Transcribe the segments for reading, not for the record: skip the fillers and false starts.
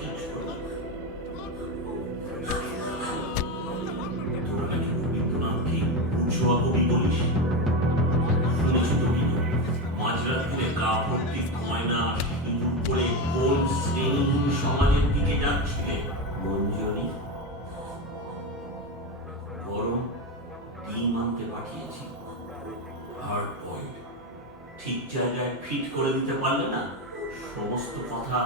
দেখেছ? তোরা নাকি রবীন্দ্রনাথকে উৎসবা কবি বলিস। শুনেছি তো বিনু, মাঝরাত্রিরে গা ভর্তি গয়না সিঁদুর পরে কোন শ্রেণীহীন সমাজের দিকে যাচ্ছিলে মঞ্জুরি? গরম ডিম আনতে পাঠিয়েছি, হার্ড বয়েড। ঠিক জায়গায় ফিট করে দিতে পারলে না, সমস্ত কথা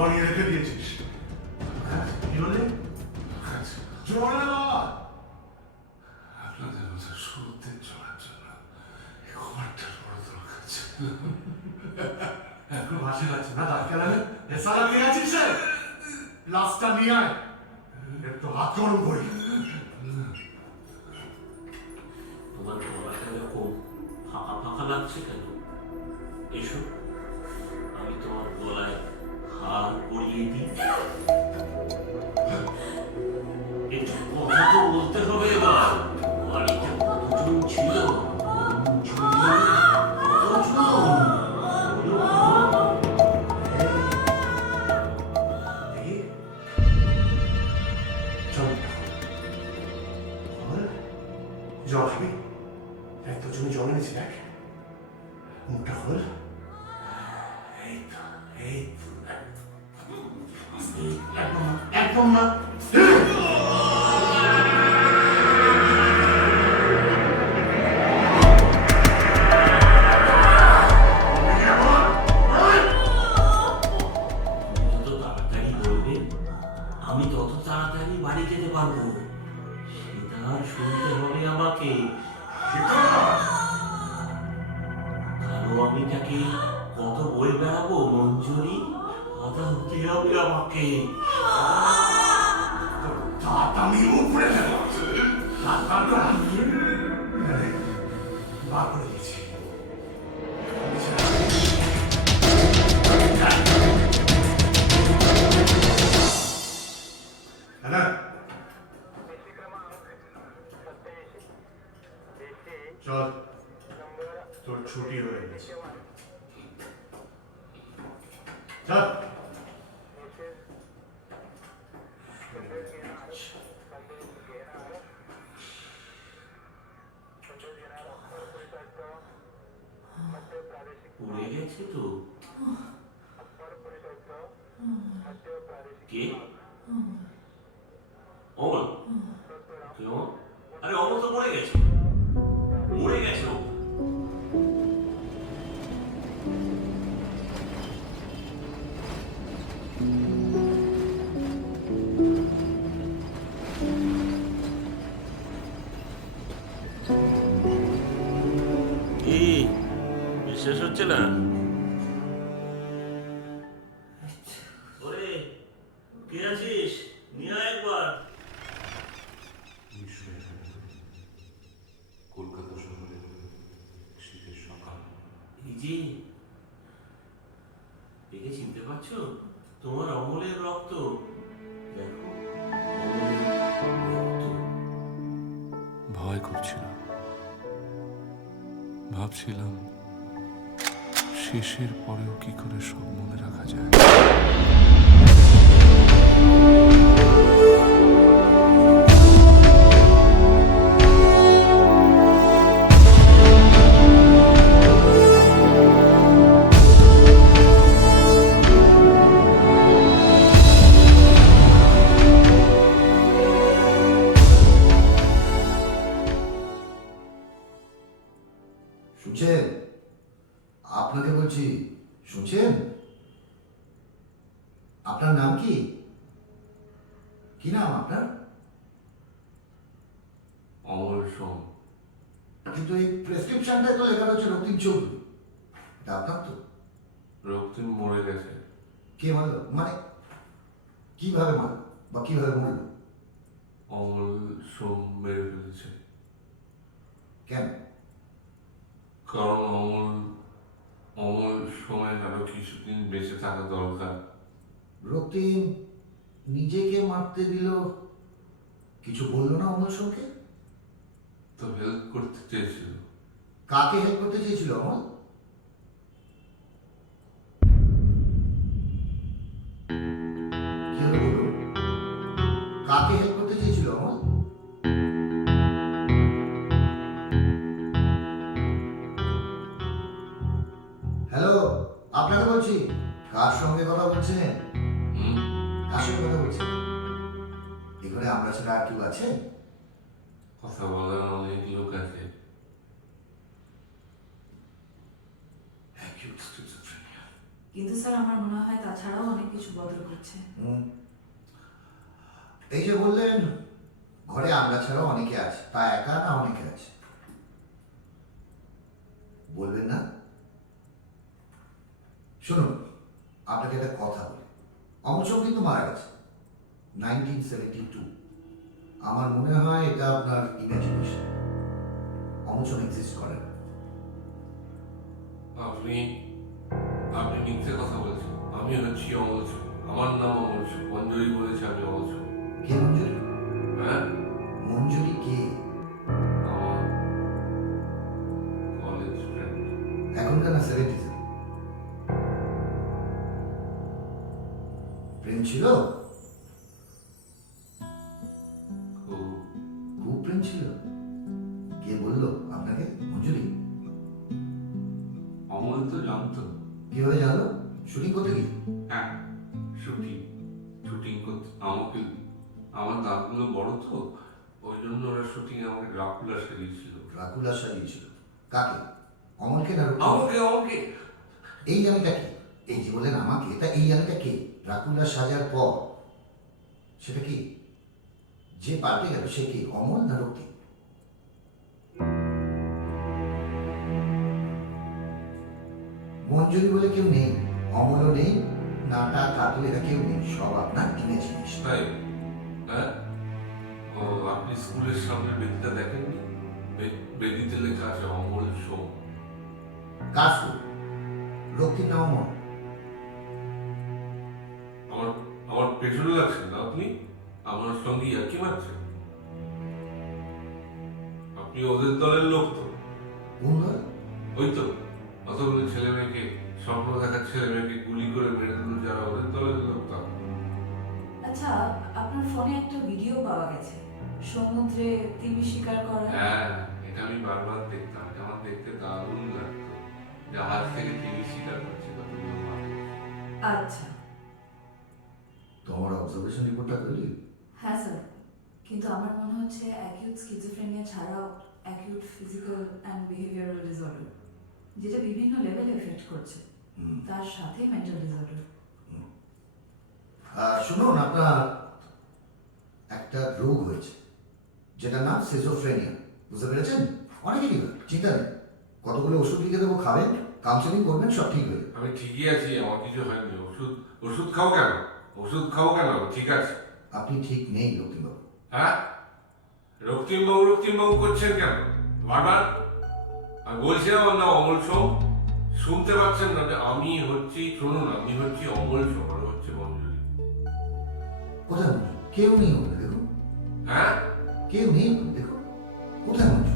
বানিয়ে রেখে দিয়েছিস। কি বলে? আপনাদের মতো শুরুতে চলার জন্য ঘুমারটার বড় দরকার আছে। এখন ভাসে যাচ্ছে না, দাঁত কেলানে এসালা নিয়ে আছিস সে লাস্টটা নিয়ে আয়, একটু হাত গরম করি। তোমার গলাটা এরকম ফাঁকা ফাঁকা লাগছে কেন? এসো, আমি তোমার গলায় হার পরিয়ে দিই। একটু কথা তো বলতে হবে এবার। বাড়িতে কতজন ছিল? জল খাবি? তোর জন্য জল এনেছি, দেখ মুখটা খোল। এই তো, এই তো, একদম না, একদম না। যত তাড়াতাড়ি বলবে আমি তত তাড়াতাড়ি বাড়ি যেতে পারবো। সেটা আর শুনতে হবে আমাকে। কারো আমি তাকে কত বই বেড়াবো মঞ্জুরি, আদা হতে হবে আমাকে। আমি উপরে বার করে দিয়েছি। চল, তোর ছুটি হয়ে গেছে। চল। পড়ে গেছে তো। কে? অমল? কে অমল? আরে অমল তো পড়ে গেছে, মরে গেছে ও। কি বিশ্বাস হচ্ছে না? ওরে, কে আছিস? নিয়ে আয় একবার। কলকাতা শহরে শীতের সকাল। এই যে, একে চিনতে পারছো? তোমার অমলের রক্ত। দেখো, অমলের রক্ত। ভয় করছিল, ভাবছিলাম শেষের পরেও কি করে সব মনে রাখা যায়। শুনছেন? আপনাকে বলছি, শুনছেন? আপনার নাম কি? কি নাম আপনার? অমল সোম। কিন্তু এই প্রেসক্রিপশনটায় তো লেখা রয়েছে রক্তিম চৌধুরী। এটা আপনার তো? রক্তিম মরে গেছে। কে মারল? মানে কিভাবে মারল বা কিভাবে মরল? অমল সোম মেরে ফেলেছে। কেন? কারণ অমল সময় আরো কিছুদিন বেঁচে থাকা দরকার। রক্তিম নিজেকে মারতে দিল, কিছু বললো না অমল সোমকে? তো হেল্প করতে চেয়েছিল। কাকে হেল্প করতে চেয়েছিল অমল? কি হলো বলো? কাকে হেল্প করতে চেয়েছিল অমল? হ্যালো, আপনাকে বলছি। কার সঙ্গে কথা বলছেন? হুম? কার সঙ্গে কথা বলছেন? এখানে আমরা ছাড়া আর কেউ আছে? কথা বলার অনেক লোক আছে। Acute schizophrenia. কিন্তু স্যার আমার মনে হয় তাছাড়াও অনেক কিছু বদল করছে। হুম। এই যে বললেন ঘরে আমরা ছাড়াও অনেকে আছে, তা একা না অনেকে আছে? বলবেন না? শুনুন, আপনাকে একটা কথা বলি। অমল সোম কিন্তু মারা গেছে 1972। আমার মনে হয় এটা আপনার ইমাজিনেশন। অমল সোম এক্সিস্ট করে না। আপনি আপনি মিথ্যে কথা বলছেন। আমি হচ্ছি অমল সোম। আমার নাম অমল সোম। মঞ্জুরি বলেছে আমি অমল সোম। কে মঞ্জুরি? হ্যাঁ, মঞ্জুরি কে? আমার কলেজ ফ্রেন্ড। এখনকার না 70s? প্রেম ছিল? খুব খুব প্রেম ছিল? কে বললো আপনাকে? মঞ্জুরি? অমল তো জানতো। কিভাবে জানলো? শুটিং করতে গিয়ে? হ্যাঁ, শুটিং শুটিং করতে আমাকে, আমার দাঁতগুলো বড় তো, ওই জন্য ওরা শুটিং আমাকে ড্রাকুলা সাজিয়েছিল। ড্রাকুলা সাজিয়েছিল? কাকে? অমলকে না রক্তিমকে? আমাকে আমাকে এই জামিটা কে? এই যে বললেন আমাকে, তা এই জামিটা কে? ড্রাকুলা সাজার পর সেটা কি? যে পাল্টে গেল সে কি, অমল না রক্তিম? মঞ্জুরি বলে কেউ নেই, অমলও নেই, নাটা কাটু এরা কেউ নেই, সব আপনার ইমাজিনেশন। তাই? হ্যাঁ, ও আপনি স্কুলের সামনে বেদিটা দেখেননি? বেদিতে লেখা আছে অমল সোম। কার স্কুল? রক্তিম না অমল? আমার আমার পেছনে লাগছেন না আপনি? আমার সঙ্গে একই মারছেন? আপনি ওদের দলের লোক তো? কোন দল? ওই তো অতগুলো ছেলে মেয়েকে, স্বপ্ন দেখার ছেলে মেয়েকে গুলি করে মেরে দিল যারা, ওদের দলের লোক তো? আচ্ছা, আপনার ফোনে একটা ভিডিও পাওয়া গেছে সমুদ্রে তিমি শিকার করা। হ্যাঁ, এটা আমি বারবার দেখতাম। এটা আমার দেখতে দারুণ লাগতো। জাহাজ থেকে টিভি শিকার করছে কতগুলো মানুষ। আচ্ছা, তোমার অবজারভেশন রিপোর্টটা করলি? হ্যাঁ স্যার, কিন্তু আমার মনে হচ্ছে অ্যাকিউট স্কিজোফ্রেনিয়া ছাড়াও acute physical and behavioural disorder, যেটা বিভিন্ন লেভেলে এফেক্ট করছে, তার সাথে মেন্টাল ডিসঅর্ডার। শুনুন, আপনার একটা রোগ হয়েছে যেটার নাম সিজোফ্রেনিয়া, বুঝতে পেরেছেন? অনেকেরই হয়, চিন্তা নেই। কতগুলো ওষুধ লিখে দেবো, খাবেন, কাউন্সেলিং করবেন, সব ঠিক হয়ে যাবে। আমি ঠিকই আছি, আমার কিছু হয়নি। ওষুধ ওষুধ খাও কেন? ওষুধ খাও কেন? ঠিক আছে। আপনি ঠিক নেই রক্তিমবাবু। হ্যাঁ, রক্তিমবাবু রক্তিমবাবু করছেন কেন বারবার? আমি বলছিলাম আমার নাম অমল সোম। শুনতে পাচ্ছেন না যে আমি হচ্ছি, শুনুন, আমি হচ্ছি অমল সোম আর হচ্ছে মঞ্জুরি। কোথায় মঞ্জুরি? কেউ নেই ওখানে, দেখুন। হ্যাঁ, কেউ নেই ওখানে, দেখুন। কোথায় মঞ্জুরি?